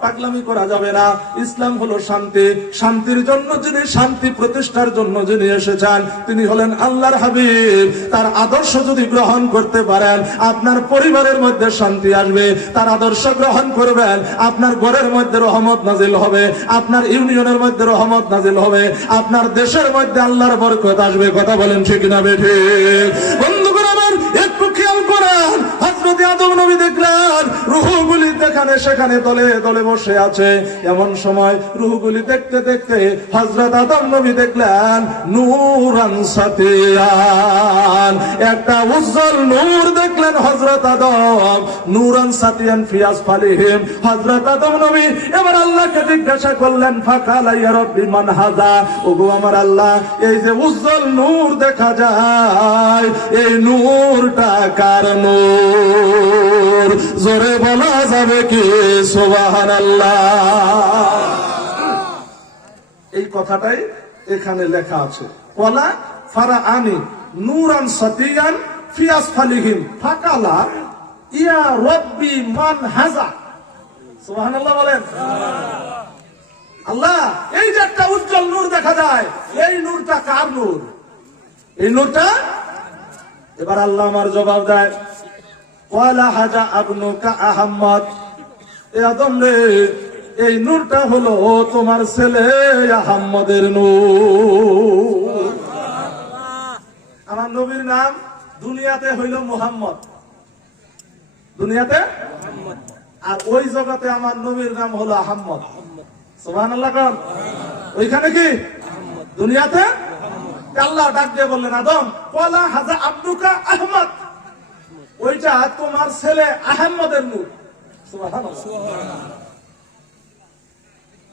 পাগলামি করা যাবে না। ইসলাম হলো শান্তি। শান্তির জন্য যিনি শান্তি প্রতিষ্ঠার জন্য যিনি এসেছেন, তিনি হলেন আল্লাহর হাবিব। তার আদর্শ যদি গ্রহণ করতে পারেন, আপনার পরিবারের মধ্যে শান্তি আসবে। তার আদর্শ গ্রহণ করবেন, আপনার ঘরের মধ্যে রহমত নাজিল হবে। আপনার ইউনিয়নের মধ্যে রহমত নাজিল হবে। আপনার দেশের মধ্যে আল্লাহর বরকত আসবে। কথা বলেন ঠিক না বেঠে? বন্ধুগণ, আমার একটু খেয়াল করেন হজরত আদম নবী যেখানে সেখানে দলে দলে বসে আছে। এমন সময় রুহগুলি দেখতে দেখতে হজরত আদম নবী দেখলেন নূরান সাতিয়ান একটা উজ্জ্বল নূর দেখলেন হজরত আদম। নূরান সাতিয়ান ফিয়াস ফালিহিম হজরত আদম নবী এবার আল্লাহকে জিজ্ঞাসা করলেন ফাঁকা লাইয়া রব্বি মান হাজা ওগো আমার আল্লাহ, এই যে উজ্জ্বল নূর দেখা যায়, এই নূরটা কার নূর? জোরে বলা যাবে কি সুবাহান এই কথাটাই এখানে লেখা আছে। বলা ফারা আনি নূরান সতিয়ান ফিয়াস ফালিহিম ফাকালা, ইয়া রব্বি মান হাজা। সুবহানাল্লাহ বলেন। আল্লাহ, এই যে একটা উজ্জ্বল নূর দেখা যায়, এই নূরটা কার নূর? এই নূরটা? এবার আল্লাহ আমার জবাব দেয়। ওয়ালা হাজা আবনুকা আহম্মদ। এ আদম রে, এই নূরটা হলো তোমার ছেলে আহম্মদের নূর। আমার নবীর নাম দুনিয়াতে হইল মুহাম্মদ। দুনিয়াতে? আর ওই জগতে আমার নবীর নাম হলো আহম্মদ। সোহান ওইখানে কি? দুনিয়াতে? আল্লাহ ডাক দিয়ে বললেন, আদম পলা হাজা আব্দুকা আহমদ। ওইটা তোমার ছেলে আহমদের নূর।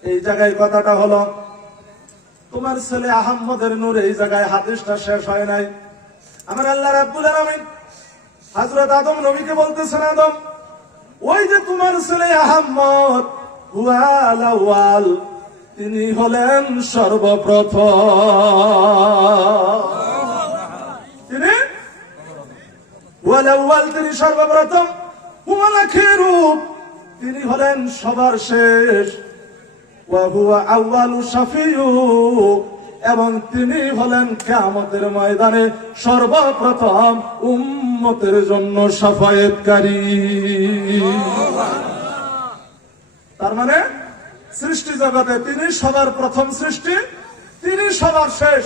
এই জায়গায় কথাটা হলো, তোমার ছেলে আহমদের নূর এই জায়গায় হাদিসটা শেষ হয় নাই। আমার আল্লাহ রাব্বুল আলামিন হযরত আদম নবীকে বলতেছেন, আদম, ওই যে তোমার ছেলে আহমদ হুয়াল আউয়াল তিনি হলেন সর্বপ্রথম। তিনি? তিনি সর্বপ্রথম। তিনি হলেন সবার শেষ। এবং তিনি হলেন কিয়ামতের ময়দানে সর্বপ্রথম উম্মতের জন্য সাফায়েতকারী। তার মানে সৃষ্টি জগতে তিনি সবার প্রথম সৃষ্টি, তিনি সবার শেষ,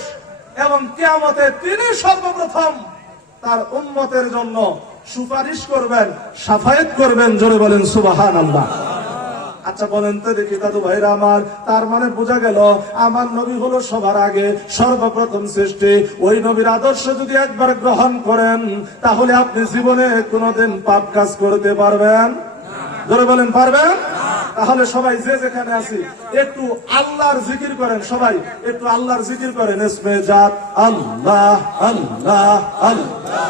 এবং কেয়ামতে তিনি সর্বপ্রথম তার উম্মতের জন্য সুপারিশ করবেন, সাফায়েত করবেন, জোরে বলেন সুবাহান আল্লাহ আচ্ছা বলেন তো দেখি, দাদু ভাইরা আমার, তার মানে বোঝা গেল আমার নবী হলো সবার আগে সর্বপ্রথম সৃষ্টি। ওই নবীর আদর্শ যদি একবার গ্রহণ করেন, তাহলে আপনি জীবনে কোনোদিন পাপ কাজ করতে পারবেন। ধরে বলেন, পারবেন? তাহলে সবাই যে যেখানে আছি, একটু আল্লাহর জিকির করেন সবাই, একটু আল্লাহর জিকির করেন এসমে জাত আল্লাহ আল্লাহ আল্লাহ।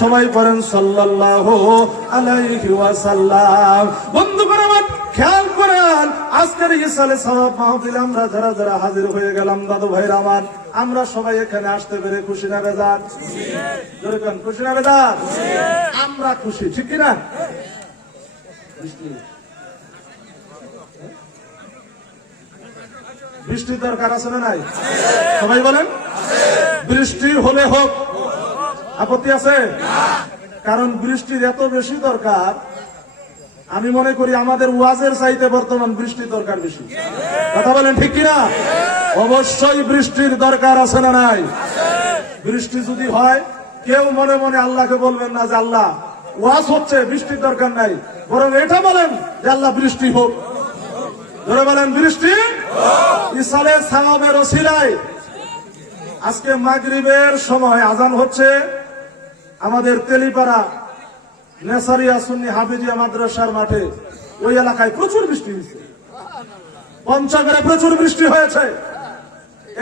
সবাই পড়েন সাল্লাল্লাহু আলাইহি ওয়াসাল্লাম। বন্ধুগণ আমার, খেয়াল করেন, আজকের ইসালে সওয়াব মাহফিল আমরা যারা যারা হাজির হয়ে গেলাম, দাদু ভাইরা আমার, আমরা সবাই এখানে আসতে পেরে খুশি না বেজার? জোরে খুশি না বেজার? আমরা খুশি, ঠিক কি না? বৃষ্টির দরকার আছে না নাই? সবাই বলেন? বৃষ্টি হলে হোক আপত্তি আছে? কারণ বৃষ্টির এত বেশি দরকার, আমি মনে করি আমাদের ওয়াজের চাইতে বর্তমান বৃষ্টির দরকার বেশি। কথা বলেন ঠিক কিনা? অবশ্যই বৃষ্টির দরকার আছে না নাই? বৃষ্টি যদি হয়, কেউ মনে মনে আল্লাহকে বলবেন না যে আল্লাহ, ওয়াজ হচ্ছে বৃষ্টির দরকার নাই। বরং এটা বলেন যে আল্লাহ বৃষ্টি হোক। ধরে বলেন বৃষ্টি ইসালে সাহাবের ওসিলায় আজকে মাগরিবের সময় আজান হচ্ছে। আমাদের তেলিপাড়া নেসারিয়া সুন্নি হাফিজিয়া মাদ্রাসার মাঠে ওই এলাকায় প্রচুর বৃষ্টি হয়েছে। পঞ্চগড়ে প্রচুর বৃষ্টি হয়েছে।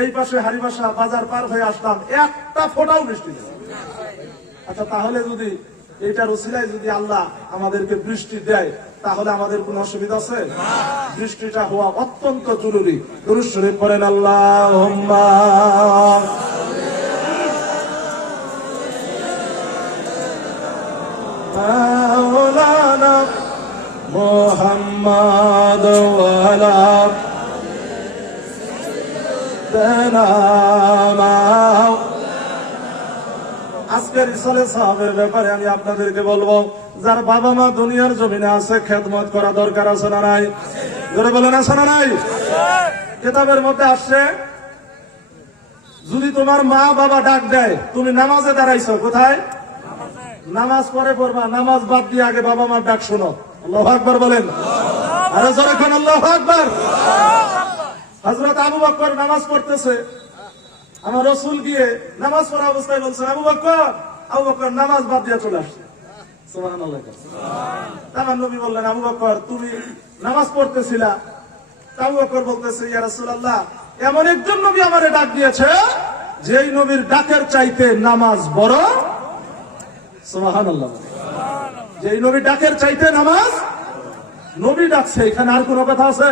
এই পাশে হারিবাসা বাজার পার হয়ে আসলাম, একটা ফোটাও বৃষ্টি আচ্ছা তাহলে যদি এটার ওসিলায় যদি আল্লাহ আমাদেরকে বৃষ্টি দেয়, তাহলে আমাদের কোনো অসুবিধা আছে? বৃষ্টিটা হওয়া অত্যন্ত জরুরি। শরীফ পড়েন আল্লাহ مولانا محمد وعلى سيدنا আজকের ইসলে সাহাবের ব্যাপারে আমি আপনাদেরকে বলবো যার বাবা মা দুনিয়ার জমিনে আছে খেদমত করা দরকার আছে না নাই ধরে বলেন আছে না নাই কেতাবের মধ্যে আসছে যদি তোমার মা বাবা ডাক দেয় তুমি নামাজে দাঁড়াইছো কোথায় নামাজ পরে পড়বা, নামাজ বাদ দিয়ে আগে বাবা মার ডাক শোনো। আল্লাহ আকবর বলেন। আল্লাহ হজরত আবু বকর নামাজ পড়তেছে। আমার রসুল গিয়ে নামাজ পড়া অবস্থায় বলছেন আবু বকর আবু বকর, নামাজ বাদ দিয়ে চলে আসছে। নবী বললেন, আবু বকর, তুমি নামাজ পড়তেছিলা? আবু বকর বলতেছে রাসূলুল্লাহ, এমন একজন নবী আমারে ডাক দিয়েছে, যেই নবীর ডাকের চাইতে নামাজ বড় সুবহানাল্লাহ। যেই নবী ডাকের চাইতে নামাজ, নবী ডাকছে, এখানে আর কোনো কথা আছে?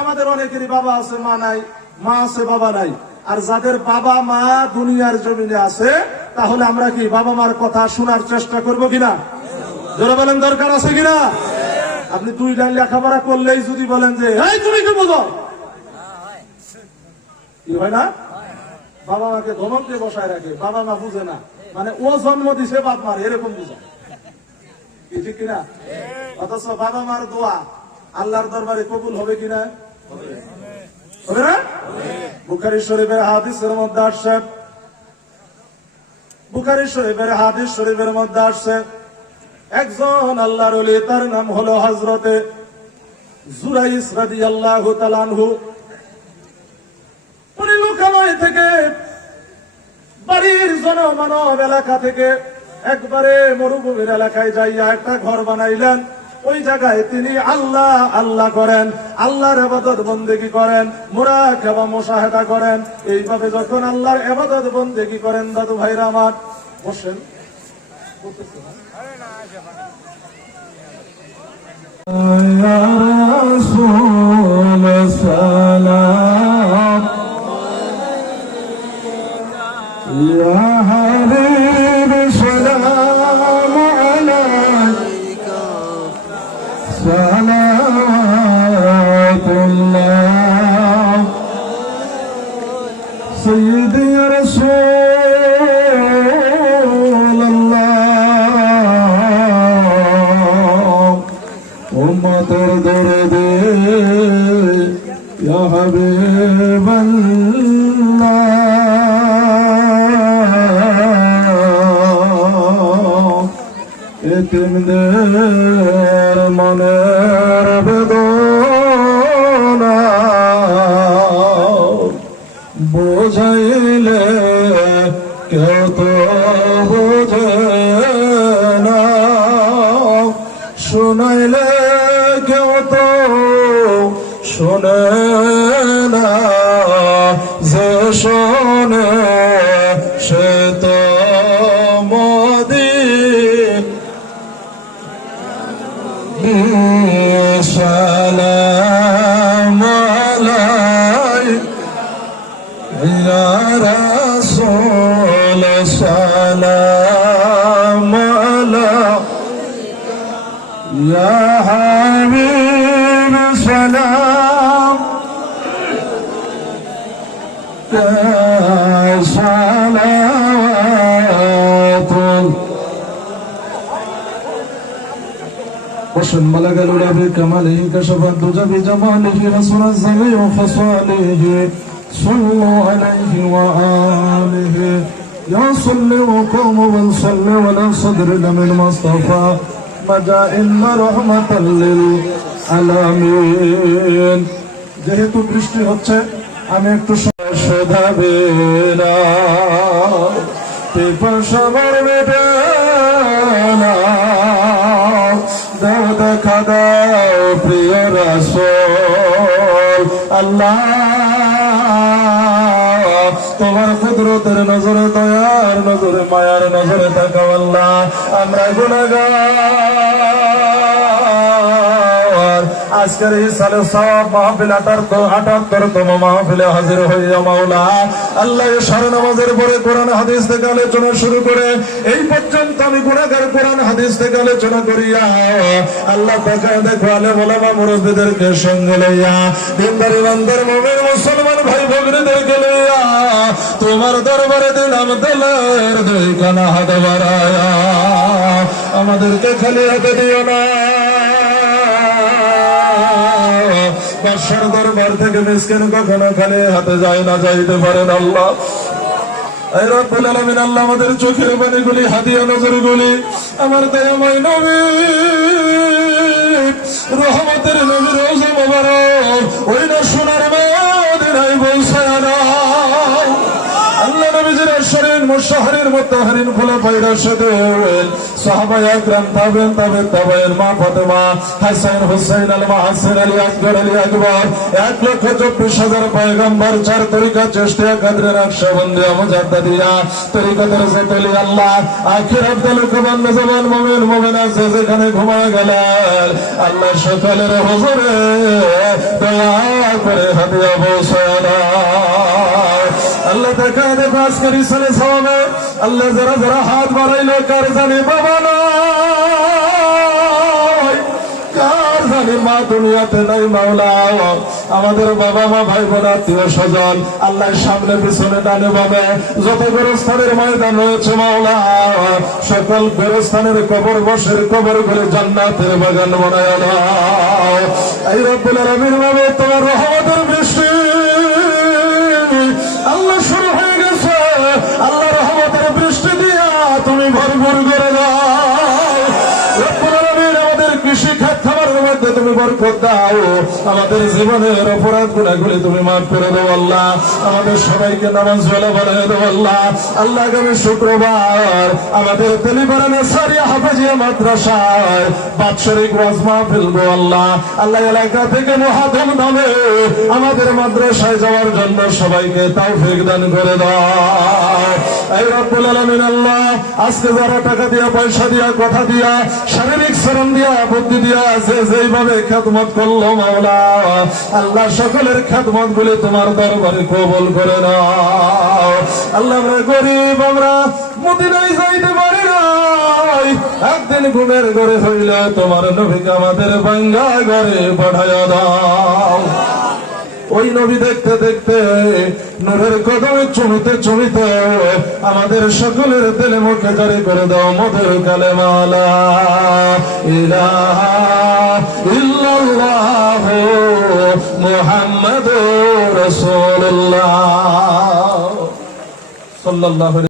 আমাদের অনেকেরই বাবা আছে, মা নাই, মা আছে, বাবা নাই। আর যাদের বাবা, মা দুনিয়ার জমিনে আছে, তাহলে আমরা কি বাবা মার কথা শোনার চেষ্টা করব কিনা? জোরে বলেন, দরকার আছে কিনা? আপনি দুই লাইন লেখাপড়া করলেই যদি বলেন যে, এই, তুমি কি বুঝো? কি হয় না? বাবা মাকে ধমক দিয়ে বসায় রাখে, বাবা মা বুঝে না। মানে ও জন্ম দিছে বাপ মার, এরকম বুঝে। কি ঠিক কিনা? অথচ বাবা মার দোয়া আল্লাহর দরবারে কবুল হবে কিনা? হবে না? বুখারি শরীফের হাদিসের মধ্যে আসছে। বুখারি শরীফের হাদিস শরীফের মধ্যে আসছে। একজন আল্লাহর ওলি, তার নাম হলো হজরতে জুরাইস রাদিয়াল্লাহু তাআলা আনহু। উনি লোকালয় থেকে বাড়ির জনমানব এলাকা থেকে একবারে মরুভূমির এলাকায় যাইয়া একটা ঘর বানাইলেন ওই জায়গায় তিনি আল্লাহ আল্লাহ করেন আল্লাহর এবাদত বন্দেগি করেন মোরা খেবা মোশাহেদা করেন এইভাবে যখন আল্লাহর এবাদত বন্দেগি করেন দাদু ভাইরা আমার বসেন يا سلام এতিমদের মনের বেদনা বোঝাইলে কেউ তো বোঝে না শুনাইলে কেউ তো শোনে না يا حبيب سلام يا صلوات. وشن ملك الأولى بكماله كشف الدجى بجماله رسول الزمي وخصاله صلوا عليه وآله. يا صل وقوم وصل ولا صدر من المصطفى مجائن رحمة للعالمين যেহেতু বৃষ্টি হচ্ছে আমি একটু শোধাবে না দেখা দাও প্রিয় রাস আল্লাহ। তোমার কুদরতের নজরে দয়ার নজরে মায়ার নজরে আল্লাহ আমরা গুণাগার আজকের এই সালে সব মাহফিল আটাত্তর আটাত্তরতম মাহফিলে হাজির হইয়া মাওলা। আল্লাহ সারা নামাজের পরে কোরআন হাদিস থেকে আলোচনা শুরু করে, এই পর্যন্ত আমি গুণাগার কোরআন হাদিস থেকে আলোচনা করিয়া আল্লাহ তাকে দেখো আলে মোলামা মুরব্বীদেরকে সঙ্গে লইয়া দিনদারি বান্দার মোমের মুসলমান ভাই ভগ্নীদেরকে লইয়া তোমার দরবারে দিলাম দলের দুই কানা হাত বাড়ায়া। আমাদেরকে খালি হাতে দিও না। বাদশার দরবার থেকে মিসকিন কখনো খালি হাতে যায় না, যাইতে পারেন আল্লাহ। রব্বুল আমাদের চোখের পানিগুলি হাদিয়া নজরগুলি, আমার দয়াময় নবী, রহমতের নবী ওই না সোনার মদিনায় বলছে না। নবীজির শরীর মুশাহরির মুতাহরিন খোলা পায়রা সাথে সাহাবায়ে আকরাম, তাবেন তাবে তাবেন, মা ফাতেমা, হাসান হুসাইন, আল মাহসিন, আলী আকবর আলী আকবর। লক্ষ চব্বিশ হাজার পয়গম্বর চার তরিকা চেষ্টা কাদরে আল্লাহ। মুমিন মুমিন আছে যেখানে ঘুমায় গেলেন। আল্লাহ সকালের হুজুরে দয়া করে হাদিয়া পৌঁছায় বাবা আমাদের বাবা মা, ভাই বোন, আত্মীয় স্বজন, আল্লাহর সামনে পিছনে ডানে বামে। যত গোরস্থানের ময়দান রয়েছে মাওলা, সকল গোরস্থানের কবর, বসের কবর করে জান্নাতের বাগান বানায় এই রব্বুল আলামিন বাবে তোমার রহমতের বৃষ্টি তুমি ভরপুর করে বরকত দাও। আমাদের জীবনের অপরাধ গুণাগুলি তুমি মাফ করে দাও আল্লাহ। আমাদের সবাইকে নামাজ বেলা বানিয়ে দাও আল্লাহ। আল্লাহ আগামী শুক্রবার আমাদের তেলিবারানে সারিয়া হাফেজিয়া মাদ্রাসায় বাৎসরিক ওয়াজ মাহফিল গো আল্লাহ। আল্লাহ এলাকা থেকে মহাধম নামে আমাদের মাদ্রাসায় যাওয়ার জন্য সবাইকে তাওফিক দান করে দাও। রব্বুল আলামিন আল্লাহ, আজকে যারা টাকা দিয়া, পয়সা দিয়া, কথা দিয়া, শারীরিক শ্রম দিয়া, বুদ্ধি দিয়া যে যেইভাবে খেদমত করল মাওলা। আল্লাহ সকলের খেদমত গুলি তোমার দরবারে কবল করে নাও। আল্লাহ গরিব, আমরা মদিনায় যাইতে পারি একদিন ঘুমের ঘরে হইলে তোমার নবীকে আমাদের বাঙ্গা ঘরে পাঠাইয়া দাও। ওই নবী দেখতে দেখতে নূরের কদমে চুমিতে চুমিতে আমাদের সকলের তেলে মুখে জারি করে দাও মধুর কালেমালা। ইলাহা ইল্লাল্লাহ মুহাম্মাদুর সাল্লাল্লাহু